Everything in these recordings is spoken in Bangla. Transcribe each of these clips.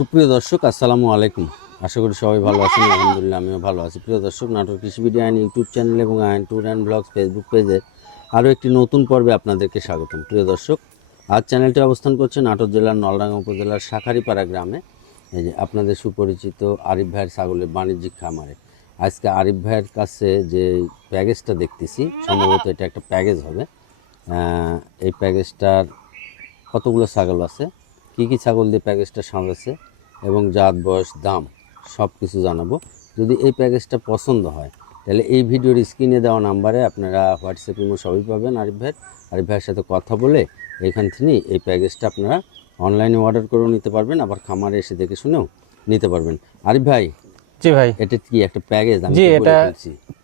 সুপ্রিয় দর্শক, আসসালামু আলাইকুম। আশা করি সবাই ভালো আছেন, আলহামদুলিল্লাহ আমিও ভালো আছি। প্রিয় দর্শক নাটক কৃষি ভিডিও আইন ইউটিউব চ্যানেল এবং আইন ট্যুর অ্যান্ড ব্লগস ফেসবুক পেজে আরও একটি নতুন পর্বে আপনাদেরকে স্বাগতম। প্রিয় দর্শক, আজ চ্যানেলটি অবস্থান করছে নাটোর জেলার নলডাঙ্গা উপজেলার শাখারিপাড়া গ্রামে। এই যে আপনাদের সুপরিচিত আরিফ ভাইয়ের ছাগলের বাণিজ্যিক খামারে। আজকে আরিফ ভাইয়ের কাছে যে প্যাকেজটা দেখতেছি, সম্ভবত এটা একটা প্যাকেজ হবে। এই প্যাকেজটার কতগুলো ছাগল আছে? কি কি ছাগল দিয়ে প্যাকেজটা সাজাচ্ছে এবং জাত বয়স দাম সব কিছু জানাব। যদি এই প্যাকেজটা পছন্দ হয় তাহলে এই ভিডিওর স্ক্রিনে দেওয়া নাম্বারে আপনারা হোয়াটসঅ্যাপ ইমো সবই পাবেন আরিফ ভাইয়ের আরিফ ভাইয়ের সাথে কথা বলে এখান থেকে এই প্যাকেজটা আপনারা অনলাইনে অর্ডার করেও নিতে পারবেন আবার খামারে এসে দেখে শুনেও নিতে পারবেন। আরিফ ভাই জি ভাই। এটা কি একটা প্যাকেজ? আমি জি, এটা-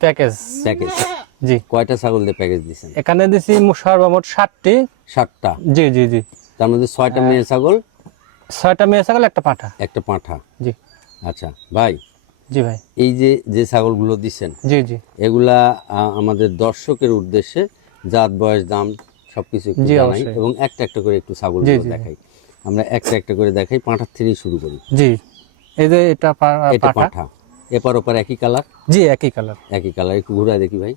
প্যাকেজ। প্যাকেজ। জি। কয়টা ছাগল দিয়ে প্যাকেজ দিচ্ছেন এখানে দিছি সর্বমোট ষাটটি ষাটটা জি জি জি। তার মধ্যে ছয়টা মেয়ে ছাগল ছয়টা মেয়ে ছাগল একটা পাঠা। একটা পাঁঠা? জি। আচ্ছা ভাই। জি ভাই। এই যে যে ছাগলগুলো দিচ্ছেন জি জি। এগুলা আমাদের দর্শকের উদ্দেশ্যে জাত বয়স দাম সবকিছু জানাই। এবং একটা একটা করে একটু ছাগল। দেখাই। আমরা একটা একটা করে দেখাই পাঁঠার থেকেই শুরু করি। জি। এই যে এটা এটা পাঠা। এপার ওপার একই কালার? জি একই কালার। একই কালার একটু ঘুরে দেখি ভাই।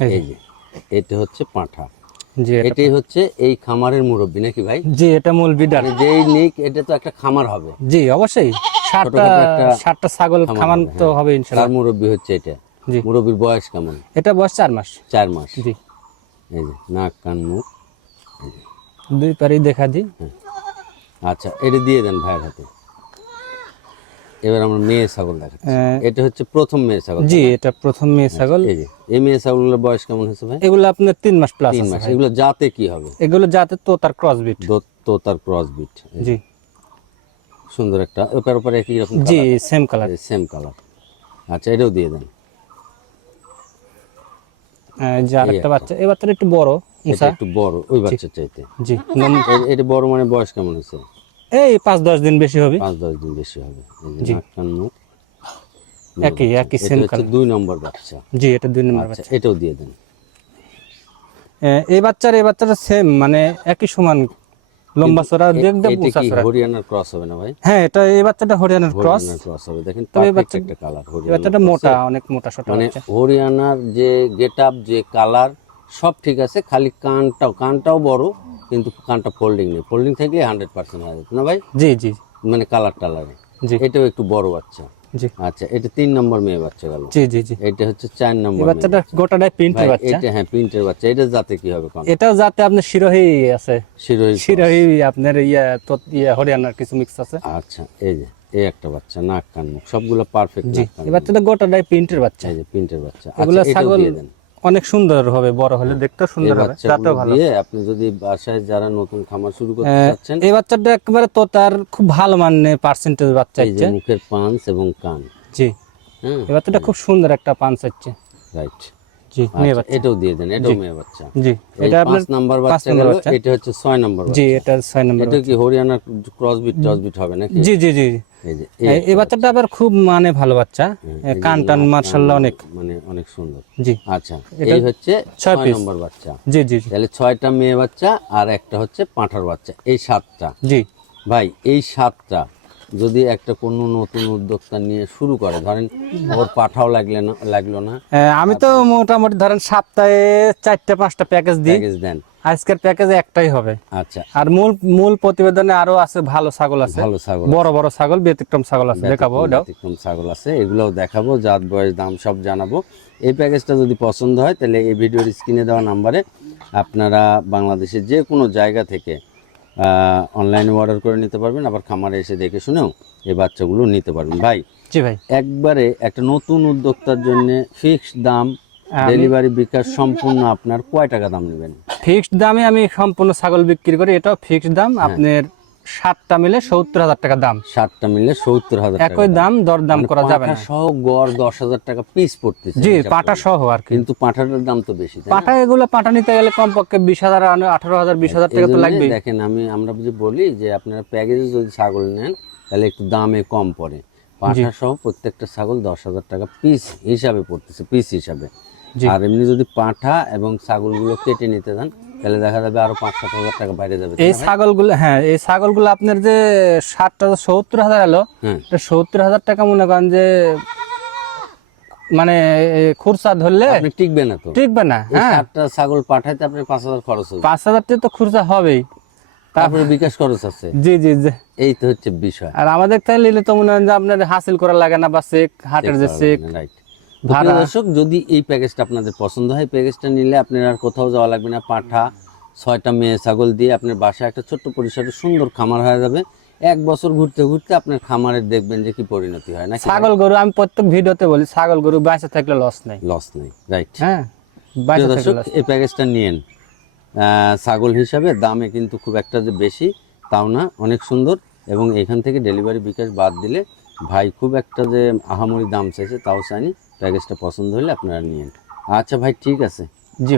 এই যে এটা হচ্ছে পাঁঠা। জি এটাই হচ্ছে এই খামারের মুরব্বী নাকি ভাই? জি এটা মূল বিডার। মানে যেই নিক এটা তো একটা খামার হবে। জি অবশ্যই। একটা ষাটটা ছাগল খামান তো হবে ইনশাল্লাহ। তার মুরব্বী হচ্ছে এটা। জি। মুরব্বীর বয়স কেমন? এটা বয়স চার মাস। চার মাস। জি। এই যে নাক কান মুখ। দুই পারেই দেখা দিই। আচ্ছা এটা দিয়ে দেন ভাইয়ের হাতে। এবার আমরা মেয়ে ছাগল দেখাচ্ছি। এটা হচ্ছে প্রথম মেয়ে ছাগল জি এটা প্রথম মেয়ে ছাগল। এই মেয়ে বয়স কেমন হয়েছে ভাই? এগুলো আপনার তিন মাস প্লাস মাস। এগুলো জাতে কি হবে? এগুলো যাতে তো তার ক্রস বিট তো তার ক্রস বিট জি। সুন্দর একটা ওপার ওপারে একই রকম জি সেম কালার সেম কালার আচ্ছা এটাও দিয়ে দেন। যে আরেকটা বাচ্চা। এই বাচ্চাটা একটু বড় একটু বড় ওই বাচ্চা চাইতে জি এটা বড় মানে বয়স কেমন হয়েছে? এই পাঁচ দশ দিন বেশি হবে। পাঁচ দশ দিন বেশি হবে। নাক কান মুখ একই একই সেম দুই নম্বর বাচ্চা। জি এটা দুই নম্বর আচ্ছা বাচ্চা। এটাও দিয়ে দেন। এই বাচ্চার এই বাচ্চাটা সেম মানে একই সমান। লম্বা চড়া দেখতে চড়া। হরিয়ানার ক্রস হবে না ভাই? হ্যাঁ এটা এই বাচ্চাটা হরিয়ানার ক্রস ক্রস হবে। দেখেন এই পারফেক্ট বাচ্চা- একটা কালার হরিয়ানা বাচ্চাটা মোটা অনেক মোটা সোটা মানে হরিয়ানার যে গেট আপ যে কালার সব ঠিক আছে খালি কানটাও কানটাও বড় কিন্তু কানটা ফোল্ডিং নেই। ফোল্ডিং থাকলে হান্ড্রেড পার্সেন্ট হয়ে যেত না ভাই? জি জি। মানে কালার টালারে। জি। এটাও একটু বড় বাচ্চা। জি। আচ্ছা এটা তিন নম্বর মেয়ে বাচ্চা গেল। জি জি জি। এটা হচ্ছে চার নম্বর বাচ্চাটা গোটাটাই প্রিন্টের বাচ্চা। এটা হ্যাঁ প্রিন্টের বাচ্চা। এটা যাতে কি হবে যাতে আপনার শিরোহী আছে। শিরোহী শিরোহী আপনার ইয়া তো ইয়া হরিয়ানার কিছু মিক্স আছে। আচ্ছা এই যে এই একটা বাচ্চা নাক কান মুখ সবগুলো পারফেক্ট জি এই বাচ্চাটা গোটাটাই প্রিন্টের বাচ্চা। এই যে প্রিন্টের বাচ্চা। এগুলো আচ্ছা ছাগল অনেক সুন্দর হবে বড় হলে দেখতে সুন্দর হবে তাতে তাতেও ভালো। দিয়ে আপনি যদি বাসায় যারা নতুন খামার শুরু করতে আহ, চাচ্ছেন এই বাচ্চাটা একেবারে তো তার খুব ভালো মানে পার্সেন্টেজ বাচ্চা হচ্ছে। মুখের পাঞ্চ এবং কান। জি। হ্যাঁ। এই বাচ্চাটা খুব সুন্দর একটা পান্স হচ্ছে। রাইট জি মেয়ে বাচ্চা। এটাও দিয়ে দেন এটাও মেয়ে বাচ্চা। জি এটা আপনার নাম্বার বাচ্চা। গেল এটা হচ্ছে ছয় নাম্বার জি এটা ছয় নম্বর এটা কি হরিয়ানা ক্রস বিট টস বিট হবে নাকি? জি জি জি। এই যে এই এই বাচ্চাটা আবার খুব মানে ভালো বাচ্চা। এ, কান টান মার্শাল্লাহ অনেক। মানে অনেক সুন্দর। জি। আচ্ছা এই হচ্ছে ছয় piece। নম্বর বাচ্চা। জি জি জি। তাহলে ছয়টা মেয়ে বাচ্চা আর একটা হচ্ছে পাঁঠার বাচ্চা। এই সাতটা। জি। ভাই এই সাতটা যদি একটা কোনো নতুন উদ্যোক্তা নিয়ে শুরু করে ধরেন ওর পাঠাও লাগলে না লাগল না। আমি তো মোটামুটি ধরেন সপ্তাহে চারটা পাঁচটা প্যাকেজ দিই। প্যাকেজ দেন। আজকের প্যাকেজ একটাই হবে। আচ্ছা। আর মূল মূল প্রতিবেদনে আরও আছে ভালো ছাগল আছে। ভালো ছাগল বড় বড় ছাগল ব্যতিক্রম ছাগল আছে। দেখাবো ব্যতিক্রম ছাগল আছে এগুলোও দেখাবো জাত বয়স দাম সব জানাব। এই প্যাকেজটা যদি পছন্দ হয় তাহলে এই ভিডিওর স্ক্রিনে দেওয়া নাম্বারে আপনারা বাংলাদেশের যে কোনো জায়গা থেকে অনলাইনে অর্ডার করে নিতে পারবেন আবার খামারে এসে দেখে শুনেও এই বাচ্চাগুলো নিতে পারবেন। ভাই জি ভাই। একবারে একটা নতুন উদ্যোক্তার জন্য ফিক্সড দাম ডেলিভারি বিকাশ সম্পূর্ণ আপনার কয় টাকা দাম নেবেন? ফিক্সড দামে আমি সম্পূর্ণ ছাগল বিক্রি করি এটাও ফিক্সড দাম। হ্যাঁ। আপনার সাতটা মিলে সত্তর হাজার টাকা দাম। সাতটা মিলে সত্তর হাজার একই দাম দর দাম করা যাবে না। সহ গড় দশ হাজার টাকা পিস পড়তেছে জি পাটা সহ আর কিন্তু পাঁঠাটার দাম তো বেশি? পাটা এগুলো পাটা নিতে গেলে কমপক্ষে বিশ হাজার আঠারো হাজার বিশ হাজার টাকা তো লাগবে দেখেন আমি আমরা যে বলি যে আপনারা প্যাকেজে যদি ছাগল নেন তাহলে একটু দামে কম পড়ে। পাঁঠা সহ প্রত্যেকটা ছাগল দশ হাজার টাকা পিস হিসাবে পড়তেছে পিস হিসাবে। আর এমনি যদি পাঁঠা এবং ছাগলগুলো কেটে নিতে দেন তাহলে দেখা যাবে আরও পাঁচ সাত হাজার টাকা বাইরে যাবে এই ছাগলগুলো হ্যাঁ এই ছাগলগুলো আপনার যে ষাটটা সত্তর হাজার এলো হ্যাঁ। সত্তর হাজার টাকা মনে করেন যে মানে খুরসা ধরলে টিকবে না তো। টিকবে না হ্যাঁ। ছাগল পাঠাইতে আপনার পাঁচ হাজার খরচ হবে। পাঁচ হাজার টাকা তো খুরসা হবেই। তারপরে বিকাশ খরচ আছে। জি জি জি। এই তো হচ্ছে বিষয়। আর আমাদের তাই নিলে তো মনে হয় যে আপনার হাসিল করা লাগে না বা চেক হাটের যে চেক রাইট ভাড়া- দর্শক যদি এই প্যাকেজটা আপনাদের পছন্দ হয় প্যাকেজটা নিলে আপনার আর কোথাও যাওয়া লাগবে না। পাঠা ছয়টা মেয়ে ছাগল দিয়ে আপনার বাসায় একটা ছোট্ট পরিসরে সুন্দর খামার হয়ে যাবে। এক বছর ঘুরতে ঘুরতে আপনার খামারের দেখবেন যে কি পরিণতি হয় না ছাগল গরু আমি প্রত্যেক ভিডিওতে বলি ছাগল গরু বাঁচে থাকলে লস নেই। লস নেই রাইট হ্যাঁ দর্শক এই প্যাকেজটা নিয়েন। ছাগল হিসাবে দামে কিন্তু খুব একটা যে বেশি তাও না অনেক সুন্দর। এবং এখান থেকে ডেলিভারি বিকাশ বাদ দিলে ভাই খুব একটা যে আহামরি দাম চাইছে তাও চাইনি প্যাকেজটা পছন্দ হলে আপনারা নিয়েন আচ্ছা ভাই ঠিক আছে। জি